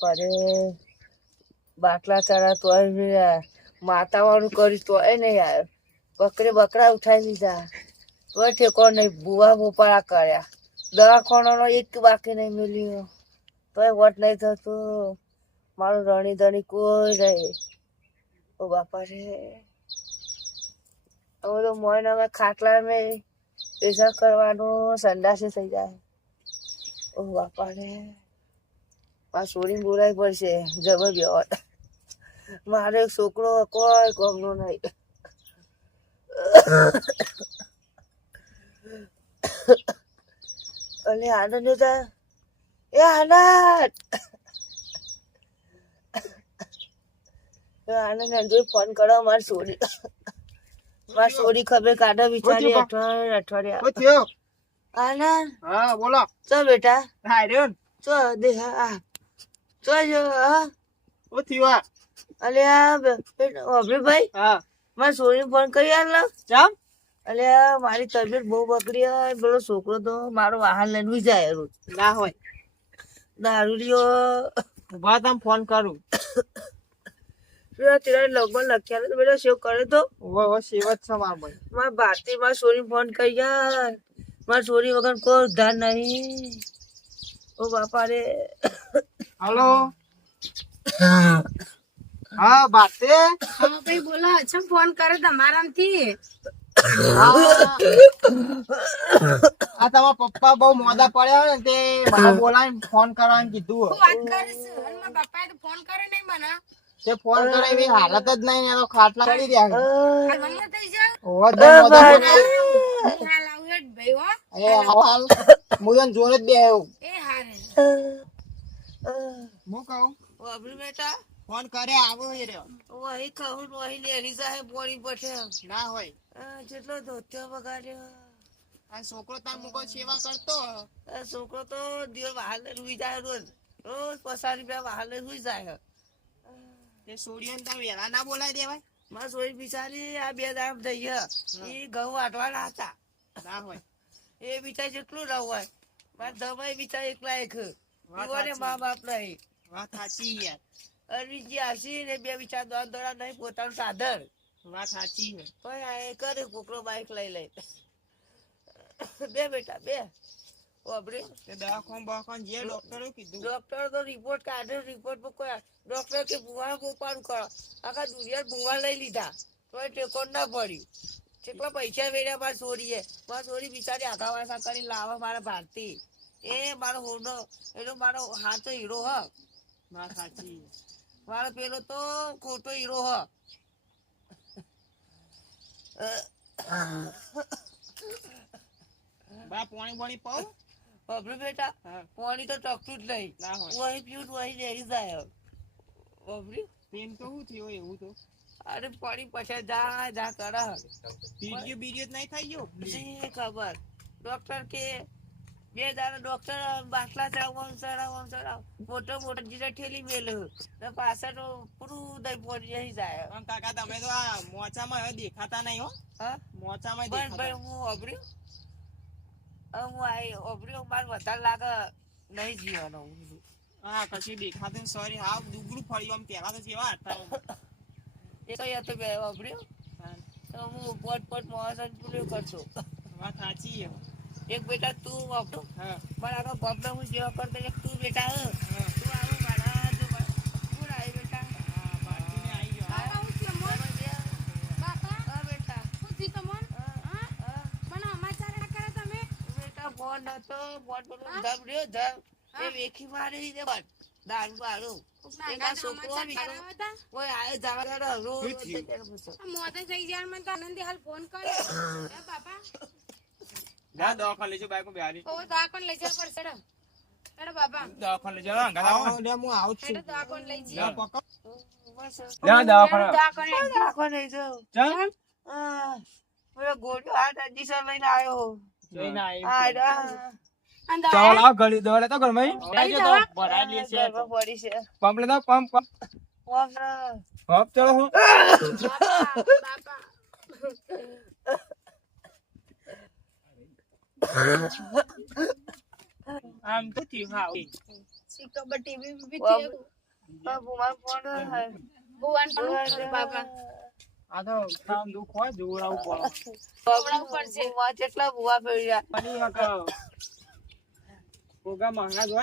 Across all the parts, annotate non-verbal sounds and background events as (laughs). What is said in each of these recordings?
બાપા રે બાટલા ચડા તોય બી માતા વાળું કર્યું તોય નહીં આવ્યો બકરે બકરા ઉઠાવી લીધા. તોય ઠેકો નહીં, ભૂવા ભોપાળા કર્યા. દવાખાનાનો એક બાકી નહીં મળ્યો. તોય વટ નહીં થતું. મારું રણી ધણી કોઈ નહીં. ઓ બાપા રે હવે તો મોઈને અમે ખાટલા મેં પૈસા કરવાનું સંડાસે થઈ જાય. ઓ બાપા રે આ છોડીને બોલાવી પડશે. જબર બેવટ મારો એક છોકરો કોઈ કોમનો નહીં. અને આનંદ હતા એ આનંદ! આનંદ અંજુ ફોન કરો માર સોરી માર સોરી ખબર કાઢો વિચારી અઠવાડિયે અઠવાડિયા? આનંદ! હા બોલો. ચો બેટા. હા રે. ચો દે આ. થયું? અલે ભાઈ હા. મારે સોની ફોન કરી આલ જામ અલે મારી તબિયત બહુ બગડી હોય પેલો છોકરો તો મારો વાહન લઈને ઉઈ જાય રોજ. ના હોય. દારૂડિયો ઊભા તમે ફોન કરું. તેરા લગભગ લખ્યા તો બેટા સેવ કરે તો? ઊભો જ છે માર ભાઈ. મારા ભારતી મારા સોની ફોન કરી યાર મારા સોની વગર કોઈ ઉધાર નહીં. ઓ બાપા રે. હલો. હા. બાતે હા ભાઈ બોલો અચ્છા ફોન કરે તમારામાંથી આ તમારા પપ્પા બહુ મોડા પડ્યા ને તે મને બોલાવીને ફોન કરવાનું કીધું હું વાત કરીશ મારા પપ્પાએ તો ફોન કરે નહીં મને. તે ફોન કરે એવી હાલત જ નહીં ને તો ખાટલા કરી રહ્યા છે. હાલ મને થઈ જાય ઓવા તો મોડા પડ્યા. હું હાલ હેડ ભાઈ હો. એ હાલ. હું તને જોડે જ. એ હારે. કહું? અભી બેટા. ફોન કરે આવો એ રહ્યો. વહી કહું વહી લેરી જાય પોણી પઠે ના હોય. જેટલો ધોત્યો બગાડ્યો આ છોકરો તાર મુકો સેવા કરતો? છોકરો તો દિવસ વાહલે રૂઈ જાય રોજ. રોજ પચાસ રૂપિયા વાહલે રૂઈ જાય. તે સોડિયન તાર વેલા ના બોલાય દેવાય? મારા સોરી બિચારી આ બે દામ થઈ એ ઘઉં વાટવાના હતા. ના હોય. એ બિચાર જેટલું રહું હોય. મારા દમાઈ બિચાર એકલા એક. મા બાપ નહીં. વાત સાચી યાર અરવિંદજી આવશે ને બે બિચાર દોડ દોડા નહીં પોતાનું સાધન. વાત સાચી છે. પણ આ કરે કોકરો બાઈક લઈ લઈ બે બેટા બે. ઓબરે તે દવાખાન બવાખાન જે ડોક્ટરે કીધું. ડોક્ટર તો રિપોર્ટ કાઢ્યો રિપોર્ટ પર કોઈ ડોક્ટર કે ભૂવા બોપાડું કરો. આખા દુનિયા ભૂવા લઈ લીધા. તોય ટેકો ના પડ્યું. કેટલા પૈસા વેડ્યા મારા છોરીએ. મારા છોરી બિચારી આખા વાસા કરી લાવે મારા ભારતી એ મારો હોનો એનો મારો હાથો હીરો હ. વાત સાચી. મારો પેલો તો ખોટો હીરો હ. બા પાણી પાણી પાવ બબલુ બેટા પાણી તો ટકતું જ નહીં. ના વહી પીવું વહી લેરી જાય બબલી પેન તો શું થયું એવું તો. અરે પાણી પછી જા જા કરે બીજું બીડીઓ જ નહીં થઈ ગયો? ખબર. ડોક્ટર કે બે દાડા ડોક્ટર બાટલા ચડાવવાનું ચડાવવાનું ચડાવ. મોટો મોટો જીરા ઠેલી મેલ્યો ને પાછળ પૂરું દહીં પડી જઈ જાય. પણ કાકા તમે તો આ મોચામાં હવે દેખાતા નહીં હો. હા? મોચામાં પણ ભાઈ હું ઓબર્યું હું આ ઓબર્યું મારે વધારે લાગે નહીં જીવાનો હું હા કશું દેખાતું સોરી હા દુગરું ફળ્યું આમ પહેલા તો જેવા હતા. એ કઈ તો બે ઓબર્યું તો હું પોટ પોટ મોસન પૂરું કરશું. વાત સાચી છે. એક બેટા તું વાપરો. પણ મારા આગળ બાપડા હું જેવા કરતો એક તું બેટા હ. તું આવું મારા જો કોણ આવી બેટા? હા બાજુને આવી ગયો. હા, આવું છે મોન. બાપા હા બેટા. શું થયું તમોન હા હા? મને સમાચાર ના કરે તમે? બેટા ફોન હતો. ફોન બોલો ધબ રહ્યો ધબ એ વેખી મારી દે બટ દારૂ બારૂ મોતે થઈ જાય મને તો આનંદી હાલ ફોન કર્યો. (coughs) બાપા? જા દવાખાને લેજો બાઈક બિહારી ઓ દવાખાને લઈ જવા પડશે દવાખાને લેજો અંગા આવો. લે હું આવું છું. દવાખાને લઈ પકડ જા. પેલો ગોળ્યો આ દાદી લઈને આવ્યો જોઈને આવી આ રા અને ચાલ આ ગળી દવા લેતો ઘરમાં ભરાઈ લે છે. પડી છે. પંપ લેતો પંપ પંપ. ચલો હું. બાપા બાપા આમ તો હા ખબર ટીવી બીવી વાહ. થયું. બાપુ ફોન હોય.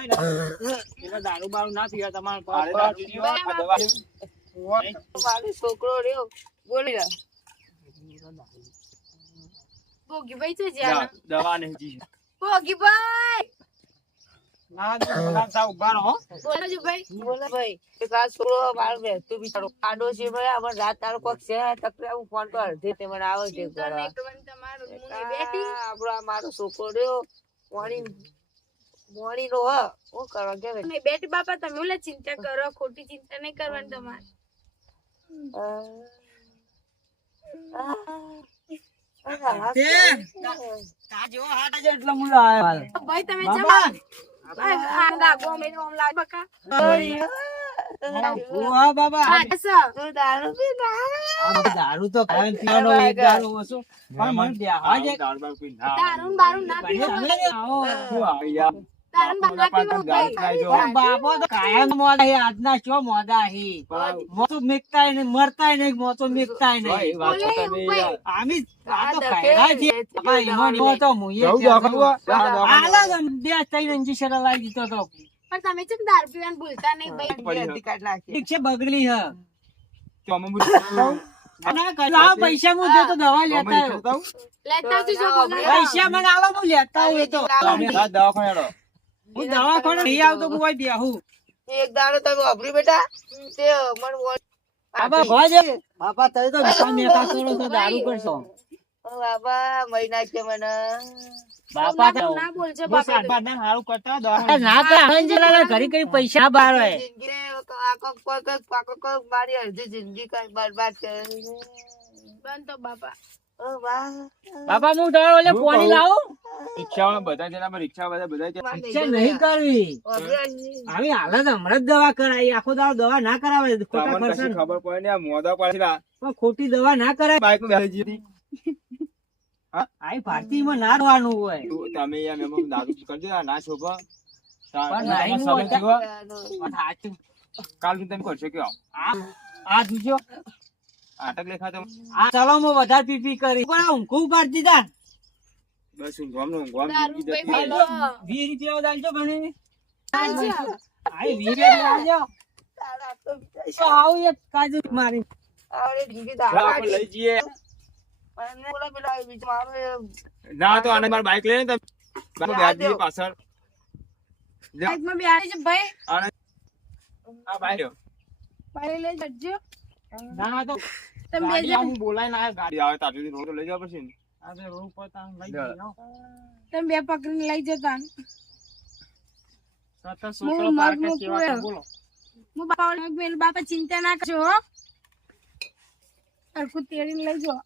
ને એટલે દારૂ બારૂ ના પીવા તમારે છોકરો રહ્યો બોલી રહ્યા ભોગીભાઈ છે જ્યાં દવા નહીં જી. ભોગીભાઈ ના ગુલાબ સાહેબ ઊભા રહો બોલો છો ભાઈ. બોલે ભાઈ એક આ છોકરો મારો બેસતું બિચારો કાડો છે ભાઈ અમારે રાત તારો કોક છે તકરે હું ફોન કર તે તે મને આવે છે ચિંતા નહીં કરવાની તમારું હું નહીં બેઠી. આપણો આ મારો છોકરો રહ્યો મોણી મોણી નો હ. હું કરવા કે નહીં? બેઠી બાપા તમે ઓલા ચિંતા કરો ખોટી ચિંતા નહીં કરવાની તમારે. દારૂ તો પીવાનો એક દારૂ ઓછો. પણ મને. દારૂ. દારૂ ને પીવો. બાપો તો કાયમ મોડા હે, આજના ચો મોડા હે. મોતો મેકતાય નહીં, મરતાય નહીં, મોતો મેકતાય નહીં. ભાઈ આમી આ તો ખાયડા છે. ઈમો ને તો મુંએ આલા તો બે ત્રણ injection લાવી દીધો તો. પણ તમે ચેમ દારૂ પીવાનું ભૂલતા નહીં ભાઈ? ઠીક છે, બગડી હે. પૈસા હું તો દવા લેતા પૈસા મને આલો હું લેતા તો. હું દવાખાને નહીં આવતો હું અહીં બેહું. એક દાડો તમે વાપરી બેટા. તે મને બોલ બાપા, ભોજ. બાપા તમે તો વિશાલ મેકા (laughs) કરો તો દારૂ કરશો. ઓ બાબા મહિના છે મને. બાપા તો ના બોલજો બાપા. આ ના તો અંજલાલા ઘરી ઘડી પૈસા બાર હોય જિંદગી આ કોક કોક કોક પાકો કોક મારી અડધી જિંદગી કઈ બરબાદ કરી બંધ તો બાપા. બાપા હું તમારે ઓલે પાણી લાવું? બધા જણા રિક્ષા બધા બધા રિક્ષા નહીં કરવી. આવી હાલત હમણાં જ દવા કરાય આખો દાડો દવા ના કરાવે ખોટા ખર્ચા ખબર પડે ને આ મોદા પાડેલા પણ ખોટી દવા ના કરાય. બાઈકમાં બેસી જતી આઈ ભારતીયમાં ના રહેવાનું હોય. તમે યાર મેં દારૂ કરજો ના સાચું. કાલ સુધી તમે કરશો કે આ આ જોજો. આટક લેખાતો. આ આ મો વધારે પીપી કરી. પણ ઊંઘું પાડી દીધા. બસ ઊંઘવામાં ને ઊંઘવામાં વીસ રૂપિયા દાલજો બને આવજો. આઈ વીસ રૂપિયા તો આવું એક કાજુ મારી. ચાલ લઈ જઈએ. ના તો આને મારે બાઈક લઈને તમે. જઈએ પાછળ. બાઈકમાં બેહાડી છે ભાઈ? આ બાઈક. બાઈક લઈ જજો. ના ના તો તમે બે ગાડી જણ આમ બોલાય ના ગાડી ગાડી આવે તાર રોડ લઈ જવા પછી ને આ તો રોડ પર તાણ લઈ જા. જઈએ, હો. તમે બે પકડીને લઈ જતા પાર્કે. બોલો હું બાપા બાપા ચિંતા ના કરજો હો. તેડીને લઈ જાઓ